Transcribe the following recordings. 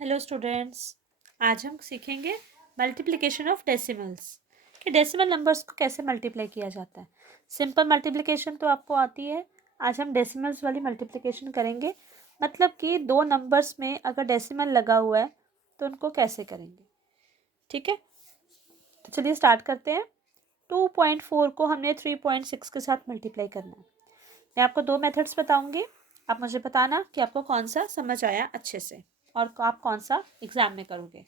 Hello students, आज हम सीखेंगे मल्टीप्लिकेशन ऑफ डेसिमल्स कि डेसिमल नंबर्स को कैसे मल्टीप्लाई किया जाता है। सिंपल मल्टीप्लिकेशन तो आपको आती है। आज हम डेसिमल्स वाली मल्टीप्लिकेशन करेंगे, मतलब कि दो नंबर्स में अगर डेसिमल लगा हुआ है तो उनको कैसे करेंगे। ठीक है, तो चलिए स्टार्ट करते हैं। 2.4 को हमने 3.6 के साथ मल्टीप्लाई करना है। मैं आपको दो मेथड्स बताऊंगी, आप मुझे बताना कि आपको कौन सा समझ आया अच्छे से और आप कौन सा एग्जाम में करोगे।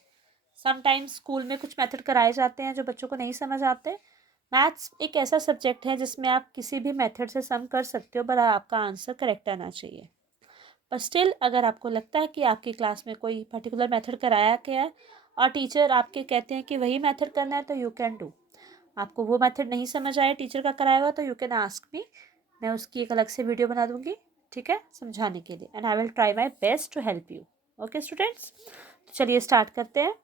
समटाइम्स स्कूल में कुछ मेथड कराए जाते हैं जो बच्चों को नहीं समझ आते। मैथ्स एक ऐसा सब्जेक्ट है जिसमें आप किसी भी मेथड से सम कर सकते हो, पर आपका आंसर करेक्ट आना चाहिए। पर स्टिल अगर आपको लगता है कि आपकी क्लास में कोई पर्टिकुलर मेथड कराया गया है और टीचर आपके कहते हैं कि वही मेथड करना है, तो यू कैन डू। आपको वो मेथड नहीं समझ आया टीचर का कराया हुआ, तो यू कैन आस्क मी, मैं उसकी एक अलग से वीडियो बना दूंगी, ठीक है, समझाने के लिए, and I will try my best to help you. Okay students, तो चलिए स्टार्ट करते हैं।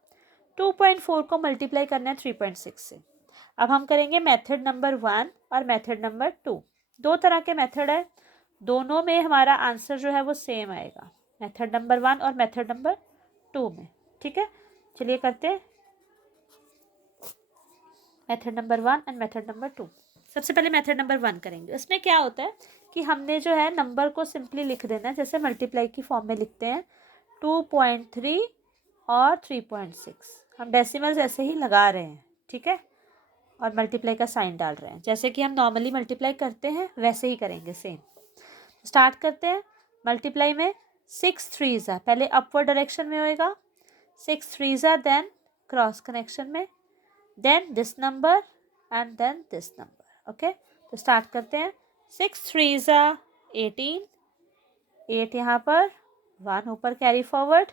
2.4 को मल्टीप्लाई करना है 3.6 से। अब हम करेंगे मेथड नंबर 1 और मेथड नंबर 2। दो तरह के मेथड है, दोनों में हमारा आंसर जो है वो सेम आएगा, मेथड नंबर 1 और मेथड नंबर 2 में। ठीक है, चलिए करते हैं method number 1 and method number 2। सबसे पहले मेथड नंबर 1 करेंगे। उसमें क्या होता है कि हमने जो है नंबर को सिंपली लिख देना है, जैसे मल्टीप्लाई की फॉर्म में लिखते हैं 2.3 और 3.6। हम डेसिमल्स ऐसे ही लगा रहे हैं, ठीक है, और मल्टीप्लाई का साइन डाल रहे हैं, जैसे कि हम नॉर्मली मल्टीप्लाई करते हैं वैसे ही करेंगे सेम। स्टार्ट करते हैं। मल्टीप्लाई में 6 3 पहले अपवर्ड डायरेक्शन में होएगा, 6 3 देन क्रॉस कनेक्शन में, then this number and then this number. Okay, तो स्टार्ट करते हैं। 6 3 18, 8 यहाँ पर, 1 ऊपर कैरी फॉरवर्ड,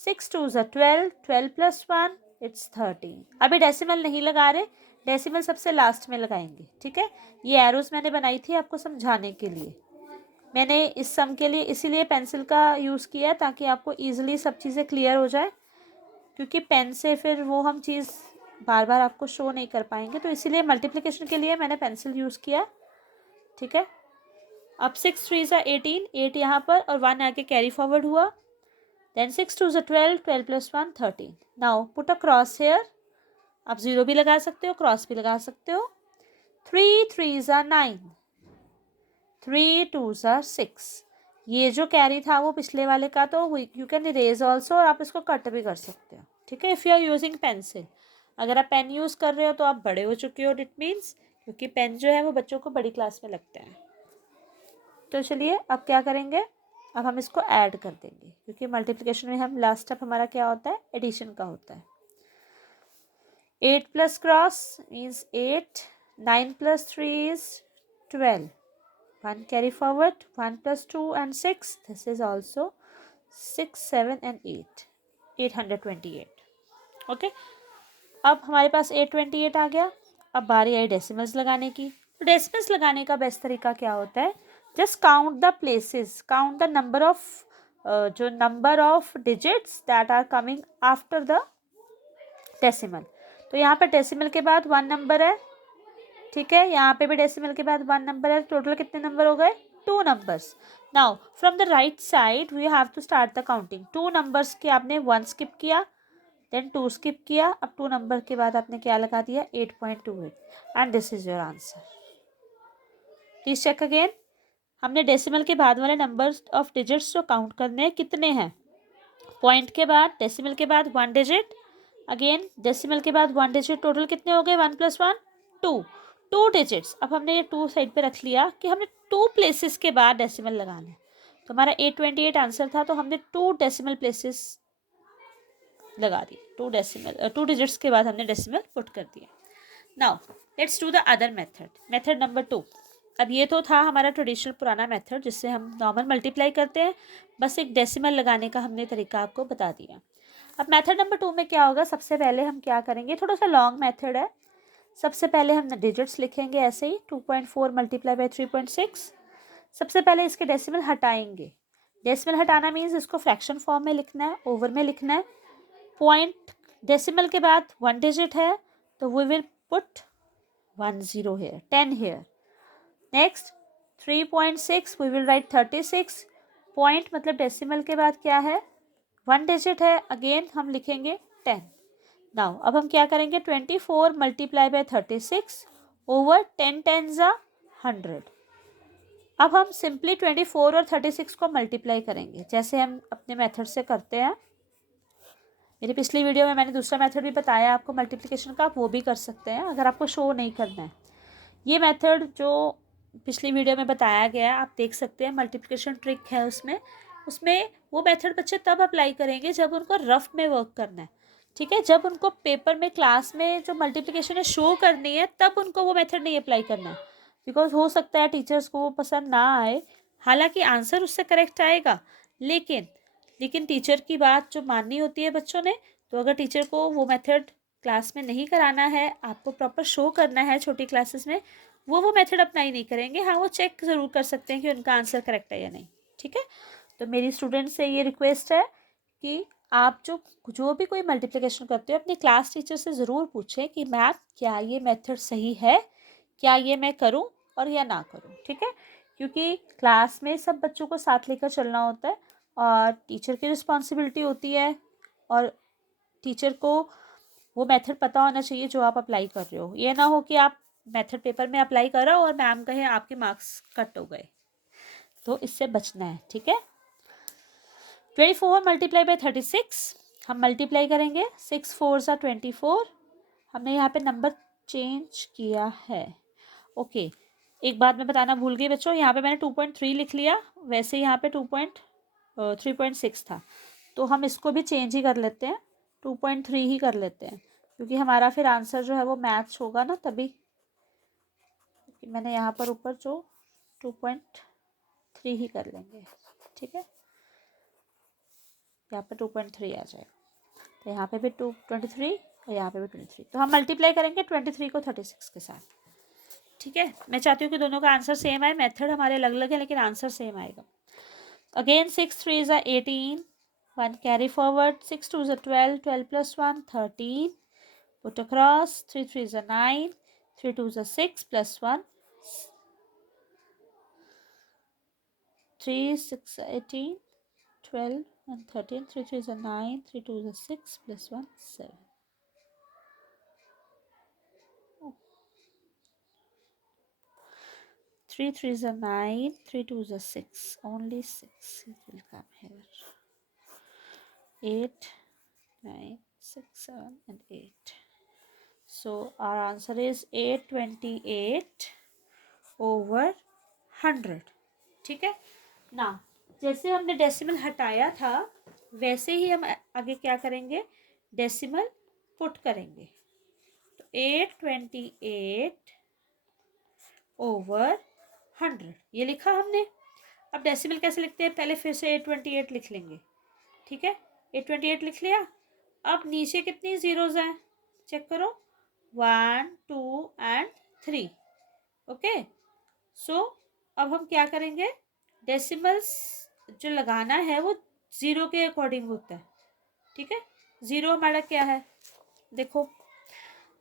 6 2 12, 12 प्लस 1 इट्स 13। अभी डेसिमल नहीं लगा रहे, डेसिमल सबसे लास्ट में लगाएंगे। ठीक है, ये एरोज मैंने बनाई थी आपको समझाने के लिए। मैंने इस सम के लिए इसीलिए पेंसिल का यूज़ किया ताकि आपको ईजिली सब चीज़ें क्लियर हो जाए, क्योंकि पेन से फिर वो हम चीज़ बार बार आपको शो नहीं कर पाएंगे, तो इसीलिए मल्टीप्लिकेशन के लिए मैंने पेंसिल यूज़ किया। ठीक है, अब 6 3 18, 8 यहाँ पर और 1 आके कैरी फॉरवर्ड हुआ, then 6 2 12, 12 plus 1 13। Now put a cross here, आप 0 भी लगा सकते हो, क्रॉस भी लगा सकते हो। 3 3 9, 3 2 6। ये जो कैरी था वो पिछले वाले का, तो यू कैन इरेज ऑल्सो, और आप इसको कट भी कर सकते हो। ठीक है, if you are using pencil. अगर आप पेन यूज़ कर रहे हो तो आप बड़े हो चुके हो, इट मीन्स, क्योंकि पेन जो है वो बच्चों को बड़ी क्लास में लगते हैं। तो चलिए अब क्या करेंगे, अब हम इसको ऐड कर देंगे, क्योंकि मल्टीप्लिकेशन में हम लास्ट स्टेप हमारा क्या होता है, एडिशन का होता है। 8 plus cross means 8, 9 plus 3 is 12, 1 carry forward, 1 plus 2 and 6, this is also 6 7 and 8, 828। Okay, अब हमारे पास 828 आ गया। अब बारी आई डेसिमल्स लगाने की। तो डेसिमल्स लगाने का बेस्ट तरीका क्या होता है, just count the places, count the number of जो number of digits that are coming after the decimal. तो यहाँ पर डेसिमल के बाद 1 नंबर है, ठीक है, यहाँ पे भी डेसिमल के बाद 1 नंबर है। टोटल कितने नंबर हो गए, 2 numbers. Now from the right side we have to start the counting. 2 numbers के आपने 1 स्किप किया, देन 2 स्किप किया, अब 2 नंबर के बाद आपने क्या लगा दिया, 8.28, and this is your answer. Please check again. हमने डेसिमल के बाद वाले नंबर ऑफ डिजिट्स जो काउंट करने हैं कितने हैं, पॉइंट के बाद डेसिमल के बाद 1 डिजिट, अगेन डेसिमल के बाद 1 डिजिट, टोटल कितने हो गए, 1 + 1 2, 2 डिजिट्स। अब हमने ये 2 साइड पे रख लिया कि हमने 2 प्लेसेस के बाद डेसिमल लगाना है। तो हमारा 828 आंसर था, तो हमने 2 डेसिमल प्लेसेस लगा दी, 2 डिजिट्स के बाद हमने डेसिमल पुट कर दिया। Now let's do the other method, method number 2। अब ये तो था हमारा ट्रेडिशनल पुराना मेथड जिससे हम नॉर्मल मल्टीप्लाई करते हैं, बस एक डेसिमल लगाने का हमने तरीका आपको बता दिया। अब मेथड नंबर 2 में क्या होगा, सबसे पहले हम क्या करेंगे, थोड़ा सा लॉन्ग मेथड है। सबसे पहले हम डिजिट्स लिखेंगे ऐसे ही, 2.4 मल्टीप्लाई बाई 3.6। सबसे पहले इसके डेसिमल हटाएंगे। डेसिमल हटाना मीन्स इसको फ्रैक्शन फॉर्म में लिखना है, ओवर में लिखना है। पॉइंट डेसिमल के बाद 1 डिजिट है, तो we will put 1 0 here, 10 here. Next 3.6 we will write 36। Point मतलब डेसिमल के बाद क्या है, 1 डिजिट है, अगेन हम लिखेंगे 10। नाउ अब हम क्या करेंगे, 24 मल्टीप्लाई बाय 36 ओवर 10 10 ज़ा 100। अब हम सिंपली 24 और 36 को मल्टीप्लाई करेंगे जैसे हम अपने मेथड से करते हैं। मेरी पिछली वीडियो में मैंने दूसरा मेथड भी बताया आपको मल्टीप्लिकेशन का, आप वो भी कर सकते हैं अगर आपको शो नहीं करना है। ये मेथड जो पिछली वीडियो में बताया गया है आप देख सकते हैं, मल्टीप्लिकेशन ट्रिक है उसमें। वो मेथड बच्चे तब अप्लाई करेंगे जब उनको रफ में वर्क करना है, ठीक है। जब उनको पेपर में क्लास में जो मल्टीप्लिकेशन है शो करनी है तब उनको वो मेथड नहीं अप्लाई करना है, बिकॉज हो सकता है टीचर्स को वो पसंद ना आए। हालांकि आंसर उससे करेक्ट आएगा, लेकिन टीचर की बात जो माननी होती है बच्चों ने, तो अगर टीचर को वो मेथड क्लास में नहीं कराना है, आपको प्रॉपर शो करना है छोटी क्लासेस में, वो मेथड अप्लाई नहीं करेंगे। हाँ, वो चेक ज़रूर कर सकते हैं कि उनका आंसर करेक्ट है या नहीं, ठीक है। तो मेरी स्टूडेंट से ये रिक्वेस्ट है कि आप जो भी कोई मल्टीप्लिकेशन करते हो अपनी क्लास टीचर से ज़रूर पूछें कि मैम क्या ये मेथड सही है, क्या ये मैं करूं और या ना करूं, ठीक है। क्योंकि क्लास में सब बच्चों को साथ लेकर चलना होता है और टीचर की रिस्पॉन्सिबिलिटी होती है, और टीचर को वो मेथड पता होना चाहिए जो आप अप्लाई कर रहे हो। ये ना हो कि आप मेथड पेपर में अप्लाई कर रहे हो और मैम कहे आपके मार्क्स कट हो गए, तो इससे बचना है, ठीक है। 24 मल्टीप्लाई बाय 36 हम मल्टीप्लाई करेंगे, 6 4 ज़ा 24। हमने यहाँ पे नंबर चेंज किया है, ओके। एक बात मैं बताना भूल गई बच्चों, यहाँ पे मैंने 2.3 लिख लिया, वैसे यहाँ पे 3.6 था, तो हम इसको भी चेंज ही कर लेते हैं, 2.3 ही कर लेते हैं, क्योंकि हमारा फिर आंसर जो है वो मैच होगा ना तभी। मैंने यहाँ पर ऊपर जो 2.3 ही कर लेंगे, ठीक है। यहाँ पे 2.3 आ जाएगा, तो यहाँ पे भी 23 और यहाँ पे भी 23। तो हम मल्टीप्लाई करेंगे 23 को 36 के साथ, ठीक है। मैं चाहती हूँ कि दोनों का आंसर सेम आए, मेथड हमारे अलग अलग है लेकिन आंसर सेम आएगा। अगेन 6 3 ज़ा 18, 1 कैरी फॉरवर्ड, 6 2 ज़ा 12, 12 प्लस 1 13, पुट अक्रॉस, 3 3 ज़ा 9, 3 2 ज़ा 6 plus 1 3 6 18 12 and 13, 3 3 is a 9, 3 2 is a 6 plus 1 7. 3 3 is a 9, 3 2 is a 6, only 6 it will come here. 8 9 6 7 and 8. So our answer is 828 over 100, ठीक है ना। जैसे हमने डेसिमल हटाया था वैसे ही हम आगे क्या करेंगे, डेसिमल पुट करेंगे। तो 828 ओवर 100 ये लिखा हमने। अब डेसिमल कैसे लिखते हैं, पहले फिर से 828 लिख लेंगे, ठीक है। 828 लिख लिया। अब नीचे कितनी जीरोज हैं चेक करो, 1 2 एंड 3, ओके। सो अब हम क्या करेंगे, डेसिमल्स जो लगाना है वो ज़ीरो के अकॉर्डिंग होता है, ठीक है। ज़ीरो हमारा क्या है, देखो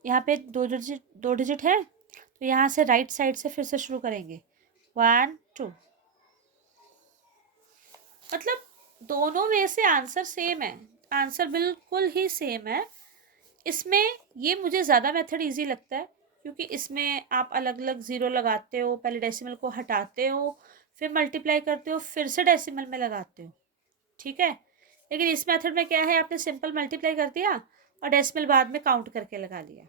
यहाँ पे दो डिजिट है, तो यहाँ से राइट साइड से फिर से शुरू करेंगे, 1 2, मतलब दोनों में से आंसर सेम है, आंसर बिल्कुल ही सेम है। इसमें ये मुझे ज़्यादा मेथड इजी लगता है क्योंकि इसमें आप अलग अलग ज़ीरो लगाते हो, पहले डेसिमल को हटाते हो, फिर मल्टीप्लाई करते हो, फिर से डेसिमल में लगाते हो, ठीक है। लेकिन इस मेथड में क्या है, आपने सिंपल मल्टीप्लाई कर दिया और डेसिमल बाद में काउंट करके लगा लिया,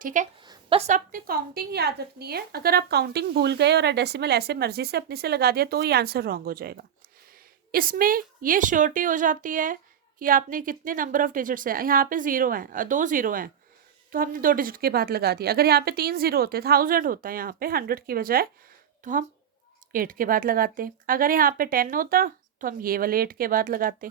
ठीक है। बस आपने काउंटिंग याद रखनी है, अगर आप काउंटिंग भूल गए और डेसिमल ऐसे मर्जी से अपनी से लगा दिया तो ही आंसर रॉन्ग हो जाएगा। इसमें ये श्योरिटी हो जाती है कि आपने कितने नंबर ऑफ डिजिट्स हैं, यहाँ पे 0 हैं, 2 0 हैं, तो हमने 2 डिजिट के बाद लगा दिया। अगर यहाँ पे 3 0 होते, 1000 होता है यहाँ पे 100 की बजाय, तो हम 8 के बाद लगाते। अगर यहाँ पे 10 होता तो हम ये वाले 8 के बाद लगाते।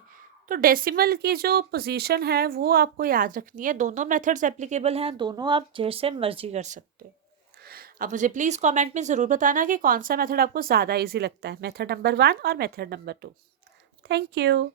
तो डेसिमल की जो पोजीशन है वो आपको याद रखनी है। दोनों मेथड्स एप्लीकेबल हैं, दोनों आप जैसे मर्जी कर सकते हो। अब मुझे प्लीज़ कमेंट में ज़रूर बताना कि कौन सा मेथड आपको ज़्यादा इजी लगता है, मेथड नंबर 1 और मेथड नंबर 2। Thank you.